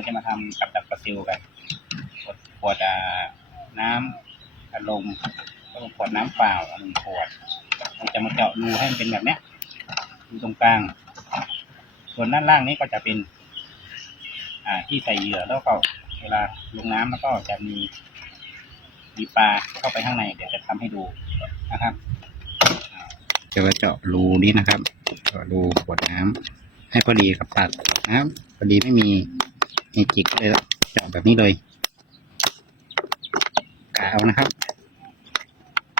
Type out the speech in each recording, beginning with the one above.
เราจะมาทำกับดักปลาซิวกันขวดขวดน้ำอารมณ์ก็ขวดน้ำเปล่าหนึ่งขวดเราจะมาเจาะรูให้มันเป็นแบบเนี้ยรูตรงกลาง ส่วนด้านล่างนี้ก็จะเป็น อ่าที่ใส่เหยื่อแล้วก็เวลาลงน้ำแล้วก็จะมีมีปลาเข้าไปข้างในเดี๋ยวจะทำให้ดูนะครับจะมาเจาะรูนี้นะครับเจาะรูขวดน้ำให้พอดีกับตัดนะครับพอดีไม่มี มีจิกเลยเจาะแบบนี้เลยกะเอานะครับ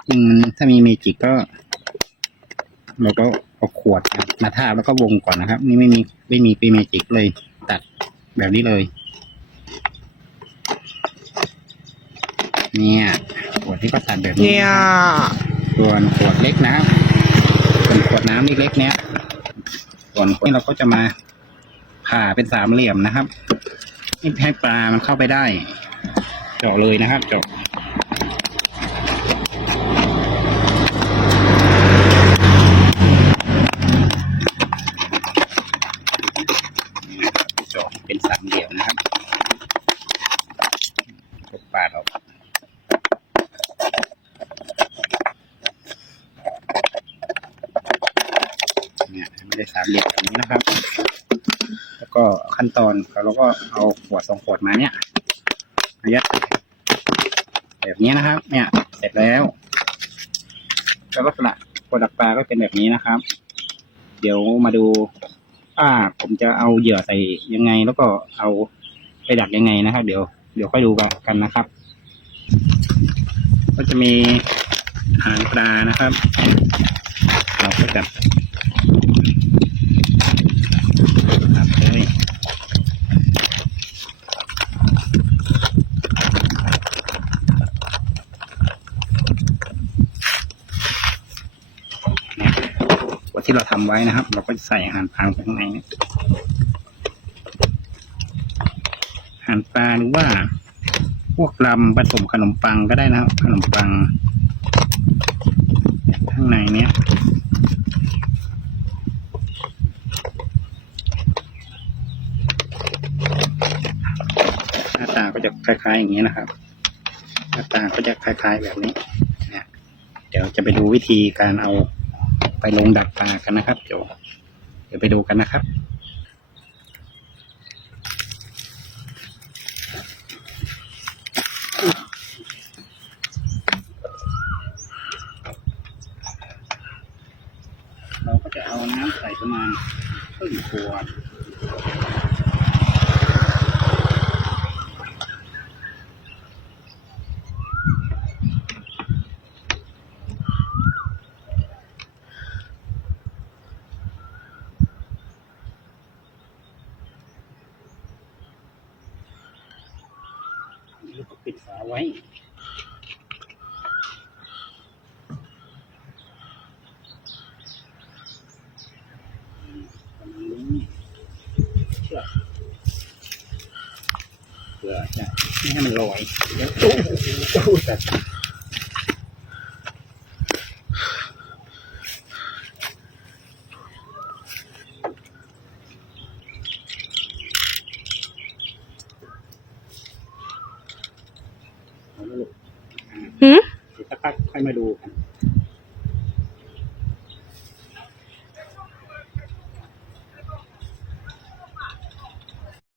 ยิ่งถ้ามีเมจิกก็เราก็เอาขวดมาทาบแล้วก็วงก่อนนะครับ นี่ไม่มีไม่มีปีเมจิกเลยตัดแบบนี้เลย เนี่ยขวดที่ก็ตัดแบบนี้เนี่ยส่วนขวดเล็กนะส่วนขวดน้ำเล็กๆเนี้ยส่วนขวดนี้เราก็จะมาผ่าเป็นสามเหลี่ยมนะครับนี่ ให้ปลามันเข้าไปได้ เจาะเลยนะครับ เจาะเจาะเป็นสามเหลี่ยมนะครับกดปาดออกเนี่ยไม่ได้สามเหลี่ยมแบบนี้นะครับ แล้วก็ขั้นตอนเราก็เอาขวดสองขวดมาเนี่ยมายัดแบบนี้นะครับ เนี่ย เสร็จแล้ว แล้วลักษณะขวดดักปลาก็เป็นแบบนี้นะครับ เดี๋ยวมาดูว่าผมจะเอาเหยื่อใส่ยังไง แล้วก็เอาไปดักยังไงนะครับ เดี๋ยวเดี๋ยวค่อยดูกันนะครับ ก็จะมีหางปลานะครับ เราก็จับ ครับเลย ว่าที่เราทำไว้นะครับ เราก็จะใส่อาหารพรางไปข้างในเนี่ยอาหารปลาหรือว่า พวกลำผสมขนมปังก็ได้นะครับ ขนมปัง ข้างในเนี้ยหน้าตาก็จะคล้ายๆอย่างนี้นะครับหน้าตาก็จะคล้าย ๆแบบนี้เนี่ยเดี๋ยวจะไปดูวิธีการเอา ไปลงดักปลากันนะครับ เดี๋ยวเดี๋ยวไปดูกันนะครับเราก็จะเอาน้ำใส่ประมาณครึ่งขวด แล้วก็ปิดฝาไว้ประมาณนี้เพื่อเพื่อจะไม่ให้มันลอยแล้วตู้ตู้ตัด อาละลูกหืมเดี๋ยวสักพักค่อยมาดูกัน